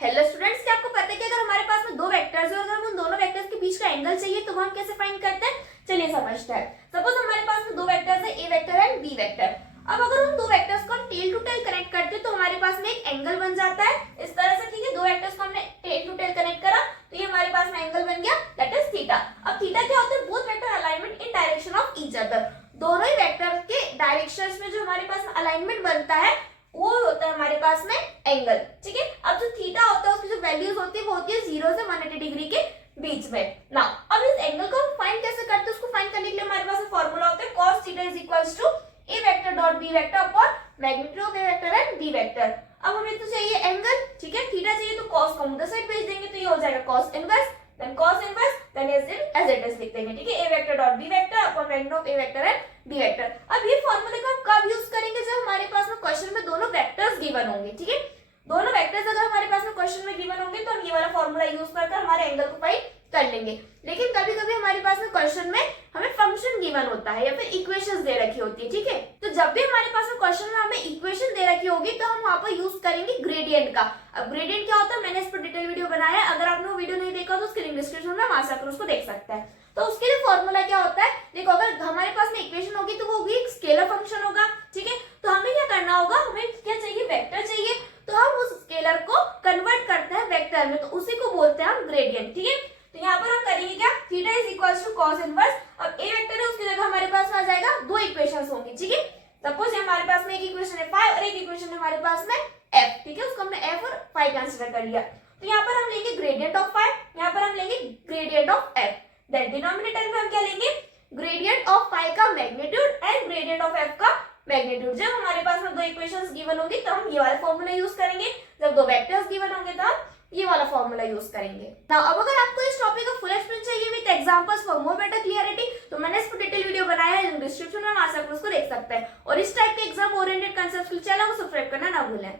Hello students, क्या आपको पता है कि अगर हमारे पास में दो वेक्टर्स है और हम उन दोनों वेक्टर्स के बीच का एंगल चाहिए तो हम कैसे फाइंड करते हैं, चलिए समझते हैं। सपोज हमारे पास में दो वेक्टर्स है, ए वेक्टर एंड बी वेक्टर। अब अगर उन दो वेक्टर्स को हम टेल टू टेल कनेक्ट करते हैं तो हमारे पास में एक एंगल बन जाता है इस तरह से। ठीक है, दो वेक्टर्स को हमने टेल टू टेल कनेक्ट करा तो ये हमारे पास में एंगल बन गया, दैट इज थीटा। अब थीटा क्या होता है? Both vector alignment in direction of each other. दोनों ही वेक्टर के डायरेक्शंस में जो हमारे पास में अलाइनमेंट बनता है वो होता है हमारे पास में एंगल। ठीक है, अब जो थीटा होता है उसकी जो वैल्यूज होती है वो होती है 0 से 180 डिग्री के बीच में। नाउ अब इस एंगल को हम फाइंड कैसे करते हैं? उसको फाइंड करने के लिए हमारे पास फॉर्मूला होता है cos theta is equals to a vector dot b vector upon magnitude of a vector and b vector. अब हमें तो चाहिए एंगल, ठीक है, थीटा चाहिए तो cos को हम उधर साइड भेज देंगे तो ये हो जाएगा cos inverse, then cos inverse, then as it is लिख देंगे। ठीक है, a vector dot b vector upon magnitude of a vector and b vector. अब ये फॉर्मूले को हम कब यूज करेंगे? जब हमारे पास में क्वेश्चन में दोनों वेक्टर्स गिवन होंगे। ठीक है, दोनों वेक्टर्स अगर हमारे पास में क्वेश्चन में गिवन होंगे तो हम ये वाला फॉर्मूला यूज कर हमारे एंगल को फाइंड कर लेंगे। लेकिन कभी कभी हमारे पास में क्वेश्चन में हमें फंक्शन गिवन होता है या फिर इक्वेशंस दे रखी होती है। ठीक है, तो जब भी हमारे पास में क्वेश्चन में हमें इक्वेशन दे रखी होगी तो हम वहां पर यूज करेंगे ग्रेडियंट का। अब ग्रेडियंट क्या होता है मैंने इस पर डिटेल वीडियो बनाया है, अगर आपने वो वीडियो नहीं देखा तो उसके लिंक डिस्क्रिप्शन में वहां से आकर उसको देख सकते हैं। तो उसके लिए फॉर्मूला क्या होता है, देखो अगर हमारे पास में इक्वेशन होगी तो वो होगी एक स्केलर फंक्शन होगा। ठीक है, तो हमें क्या करना होगा, हमें क्या चाहिए, वेक्टर चाहिए, तो हम उस स्केलर को कन्वर्ट करते हैं वेक्टर में, तो उसी को बोलते हैं हम ग्रेडियंट। ठीक है, तो यहाँ पर हम करेंगे क्या, theta is equals to cos inverse. अब a वेक्टर है उसकी जगह हमारे पास में आ जाएगा दो इक्वेशंस होंगी। ठीक है, सपोज हमारे पास में एक इक्वेशन है फाई और एक इक्वेशन है हमारे पास में f। ठीक है, उसको हमने f और फाई कंसीडर कर लिया, तो यहाँ पर हम लेंगे ग्रेडियंट ऑफ फाई, यहाँ पर हम लेंगे gradient of f। Than denominator में हम क्या लेंगे, ग्रेडियंट ऑफ फाई का magnitude and gradient of f का मैग्नीट्यूड। जब हमारे पास में दो इक्वेशंस गिवन होंगी तो हम ये वाला फॉर्मूला यूज करेंगे, जब दो वेक्टर्स गिवन होंगे तो हम ये वाला फॉर्मूला यूज करेंगे। नाउ अब अगर आपको इस टॉपिक का फुल एक्सप्लेन चाहिए with examples for more better clarity तो मैंने इस पर डिटेल वीडियो बनाया है, डिस्क्रिप्शन में वहां से आप उसको देख सकते हैं। और इस टाइप के एग्जाम ओरिएंटेड कांसेप्ट्स के चैनल को सब्सक्राइब करना ना भूलें।